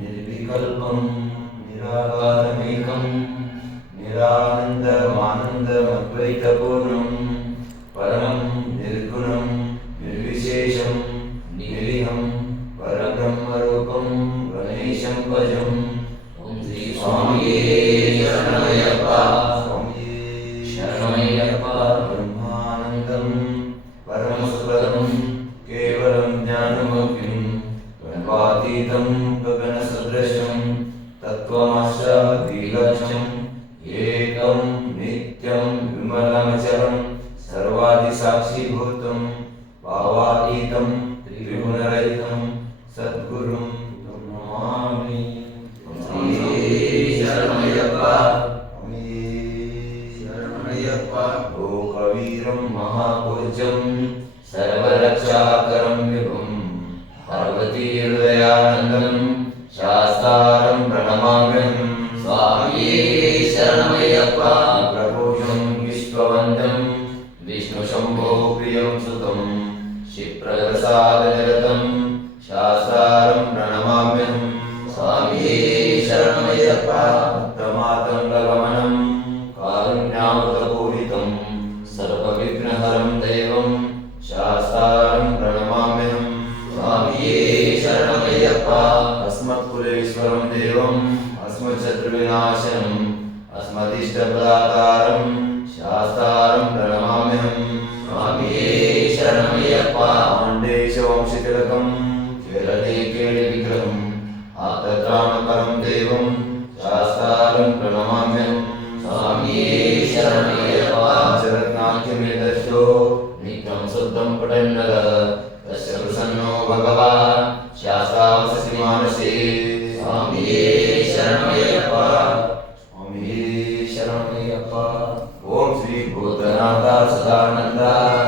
निर्विकल्पं निराकारमेकं निरानन्दमानन्दमद्वैतपूर्णं परं निर्गुणं निर्विशेषं निरीहं परब्रह्मरूपं गणेशं भजम् ॐ श्री स्वामिये शरणमयप्पा स्वामिये शरणमय्यप्पा द्वन्द्वातीतं गगनसदृशं तत्त्वमशादिलक्ष्यम् एकं नित्यं विमलमचरं सर्वादिसाक्षीभूतं भावातीतं त्रिगुणरहितं सद्गुरुं नमामि शरणमय्यप्पा शरणमय्यप्पा। लोकवीरं महापूज्यं सर्वरक्षाकरं विभुं विश्ववन्दं विष्णुशम्भो प्रियं सुतं क्षिप्रसादनिरतं शास्तारं प्रणमाम्यहम्। स्वामिये शरणमय्यप्पा प्रमातङ्गगमनं कारुण्यामृतपूरितं सर्वविघ्नहरं दैवं शास्तारं प्रणमाम्यहम्। स्वामिये शरणमय्यप्पा अस्मत्कुलेश्वरं देवम्। अस्मच्छत्रुविनाशनम् अस्मदिष्टप्रदातारं ശാസ്താരം പ്രണമാമ്യഹം. സ്വാമിയേ ശരണമയ്യപ്പ. ആണ്ടേശവംശതിലകം ചേരതേ കേളി വിഗ്രഹം. ആതത്രാണപരം ദൈവം. ശാസ്താരം പ്രണമാമ്യഹം. സ്വാമിയേ ശരണമയ്യപ്പ. ചരത്നാഖ്യമേതശോ നിത്യം ശുദ്ധം പടന്നത തസ്യ പ്രസന്നോ ഭഗവാൻ. ശാസ്താവസി മാനസേ. സ്വാമിയേ ശരണമയ്യപ്പ. भूतनाथ सदानन्द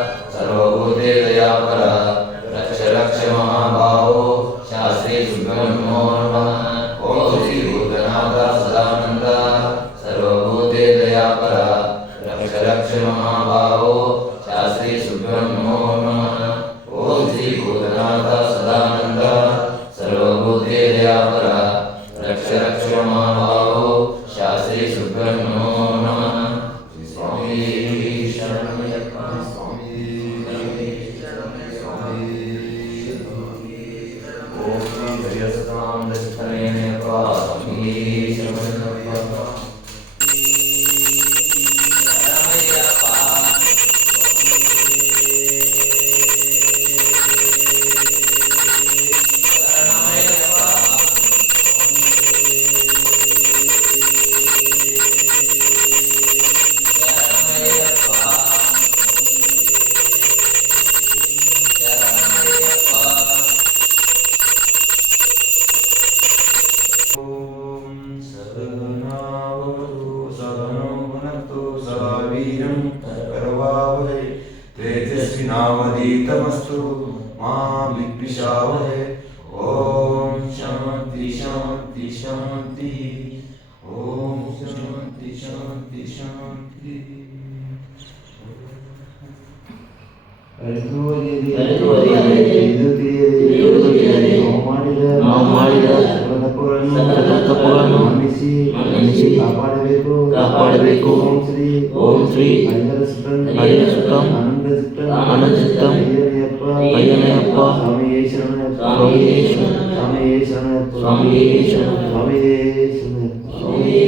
Amen. वीरं तत्करवावहै तेजस्विनावधीतमस्तु मा विद्विषावहै। ॐ शान्ति शान्ति शान्तिः ॐ शान्ति शान्ति शान्तिः हरिद्वोदे हरिद्वोदे हरिद्वोदे ತಪ್ಪುಗಳನ್ನು ಸಕಲ ತಪ್ಪುಗಳನ್ನು ಮನ್ನಿಸಿ ಮನ್ನಿಸಿ ಕಾಪಾಡಬೇಕು ಕಾಪಾಡಬೇಕು. ಓಂ ಶ್ರೀ ಓಂ ಶ್ರೀ ಹರಿಹರ ಸುತಂ ಹರಿಹರ ಸುತಂ ಆನಂದ ಚಿತ್ತಂ ಆನಂದ ಚಿತ್ತಂ ಅಯ್ಯನಯ್ಯಪ್ಪ ಅಯ್ಯನಯ್ಯಪ್ಪ ಸ್ವಾಮಿಯೇ ಶರಣಯ್ಯಪ್ಪ ಸ್ವಾಮಿಯೇ ಶರಣಯ್ಯಪ್ಪ ಸ್ವಾಮಿಯೇ ಶರಣಯ್ಯಪ್ಪ ಸ್ವಾಮಿಯೇ ಶರಣಯ್ಯಪ್ಪ ಸ್ವಾಮಿಯೇ ಶರಣಯ್ಯಪ್ಪ ಸ್ವಾಮಿಯೇ